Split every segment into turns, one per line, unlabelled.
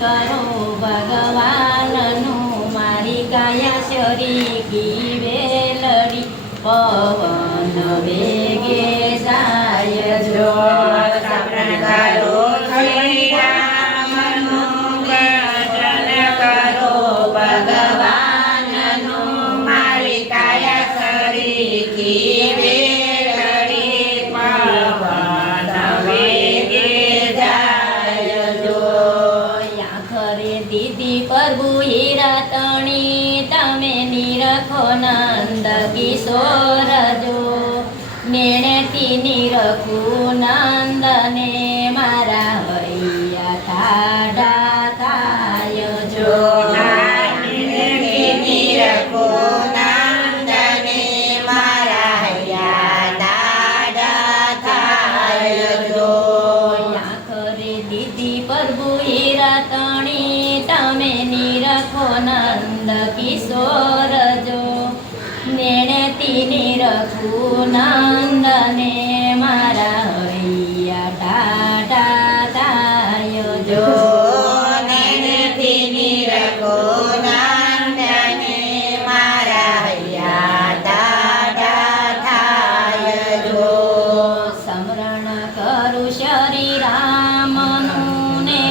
કરો નંદ કિશોર જો. નેણેથી નિરખું નંદને મારા હૈયા ઠાડા થાય જો. દીદી પ્રભુ હીરાતણી તમે નિરખો નંદ કિશોર નિરખું નંદને મારા હૈયા ટાટા થાય જો સ્મરણ કરું શ્રી રામનું ને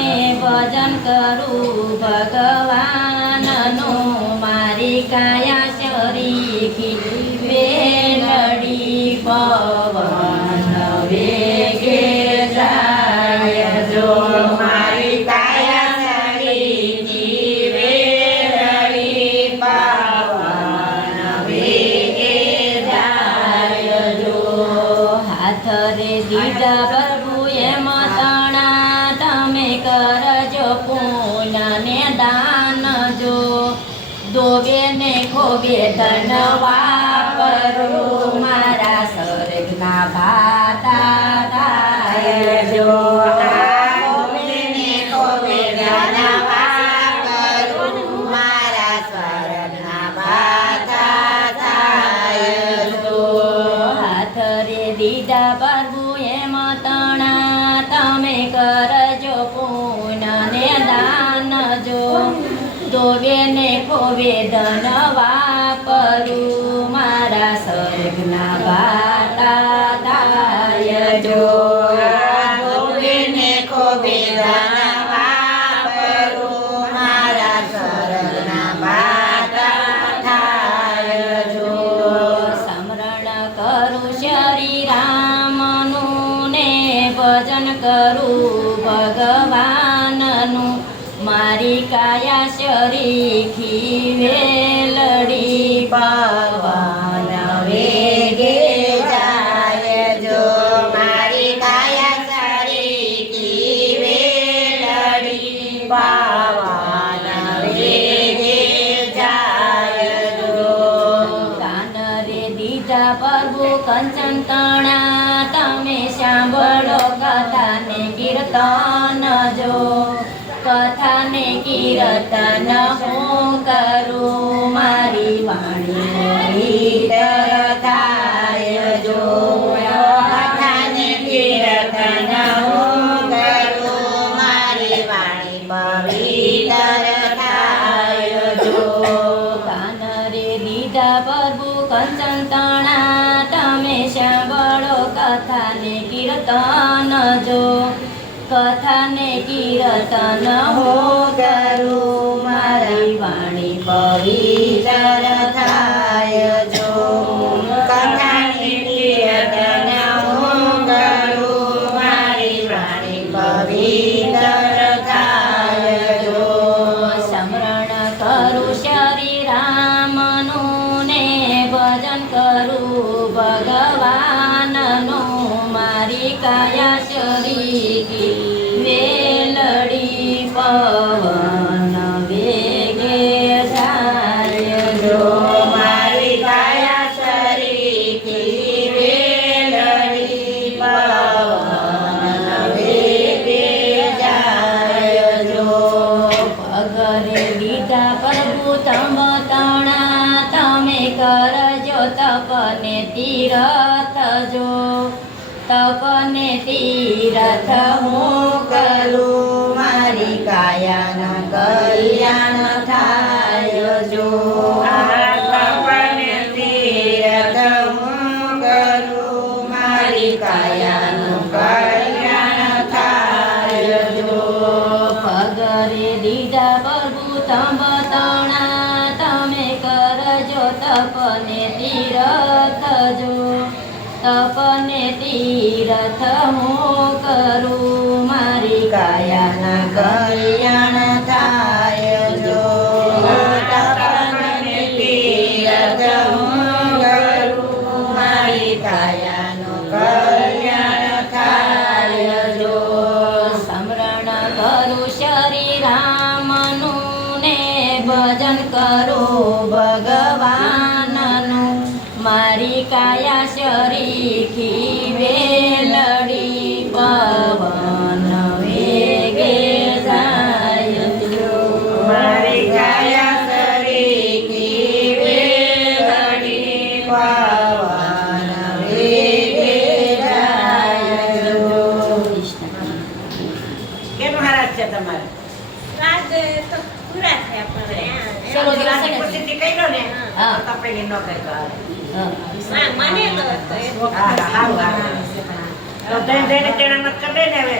ભજન કરું પૂન ને દાન જો. દોબે ને ખોબે ધન વાપરો દોવે વેને ખોવે ધનવા કરું મારા સરગના બાટા દાય જો શરીખી વેલડી કીર્તન હું કરું મારી વાણી થાય જો
કથાને કીર્તન હું કરું મારી વાણી પવિત્ર થાય જો.
કાન રે દીધા પ્રભુ કંચન તણા તમે સાંભળો કથા ને કીર્તન જો. કથા ને કીર્તન હો કરું મારી વાણી પવિત્ર શરીર વેલડી પવન વેગે જાય
જો મારી કાયા શરીરથી વેલડી પવન વેગે જાય જો
પગરે દીધા પ્રભુ તમ તમે કરજો તપને તીરથ જો તપને તીરથ હું કરું મારી
કાયાના કલ્યાણ થાય જો. તપને તીરથ હું કરું મારી કાયાનું કલ્યાણ થાય જો.
પગરે દીધા પ્રભુ તમ તણા તમે કરજો તપને તીરથ જો. તપને તીરથ હું કરું મારી
કાયાના કલ્યાણ
કાયા શરીખી વેલડી પવન વેગે જાય જો.
મારી કાયા સરીખી વેલડી પવન વેગે જાય જો. કેમ હારા છે તમારે
રાત તો પૂરા થયા પણ
ચલો, દિવસ
રાજી કહી દો ને
હા.
તો તપેલી ન કહેતો આવે.
હા.
હા, મને તો હતો એ.
હા, હા, હારું, હારું. તો જઈને જઈને તેણે મત કરી દે ને હવે